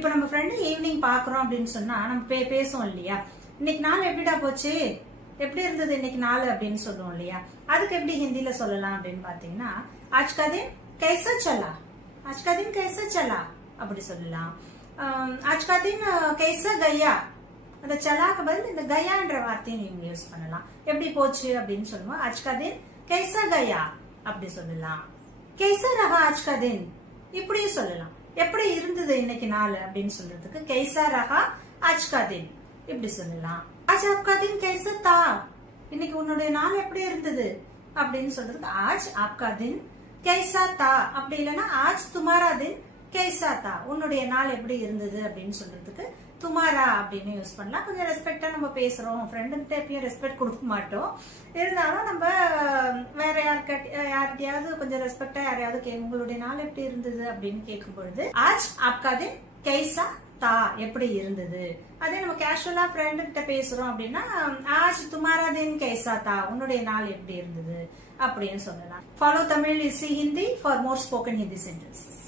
இப்ப நம்ம friend evening பாக்குறோம் அப்படின்னு சொன்னா நம்ம பேசுவோம் இல்லையா, இன்னைக்கு நாள் எப்படிடா போச்சு, எப்படி இருந்தது இன்னைக்கு நாள் அப்படின்னு சொல்லுவோம் இல்லையா. அதுக்கு எப்படி ஹிந்தில சொல்லலாம் அப்படின்னு பாத்தீங்கன்னா, आज का दिन कैसा चला, आज का दिन कैसा चला அப்படி சொல்லலாம். आज का दिन कैसा गया, அந்த சலாக்கு பதில் இந்த கயான்ற வார்த்தையை நீங்க யூஸ் பண்ணலாம். எப்படி போச்சு அப்படின்னு சொல்லுவோம், आज का दिन कैसा गया அப்படி சொல்லலாம். कैसा रहा आज का दिन இப்படியும் சொல்லலாம். எப்படி இருந்தது இன்னைக்கு நாள் அப்படின்னு சொல்றதுக்கு कैसा रहा आज का दिन இப்படி சொல்லலாம். आज आपका दिन कैसा था, இன்னைக்கு உன்னுடைய நாள் எப்படி இருந்தது அப்படின்னு சொல்றதுக்கு आज आपका दिन कैसा था, அப்படி இல்லைன்னா आज तुम्हारा दिन कैसा था, உன்னுடைய நாள் எப்படி இருந்தது அப்படின்னு சொல்றதுக்கு துமாரா அப்படின்னு யூஸ் பண்ணலாம். கொஞ்சம் ரெஸ்பெக்டா நம்ம பேசுறோம், ஃப்ரெண்டுகிட்ட எப்பயும் ரெஸ்பெக்ட் கொடுக்க மாட்டோம். இருந்தாலும் நம்ம வேற யார்கிட்டயாவது கொஞ்சம் ரெஸ்பெக்டா யாரையாவது உங்களுடைய நாள் எப்படி இருந்தது அப்படின்னு கேட்கும் பொழுது आज आपका दिन कैसा था எப்படி இருந்தது. அதே நம்ம கேஷுவலா ஃப்ரெண்டு கிட்ட பேசுறோம் அப்படின்னா आज तुम्हारा दिन कैसा था, உன்னுடைய நாள் எப்படி இருந்தது அப்படின்னு சொல்லலாம். Follow Tamil EC Hindi for more spoken Hindi sentences.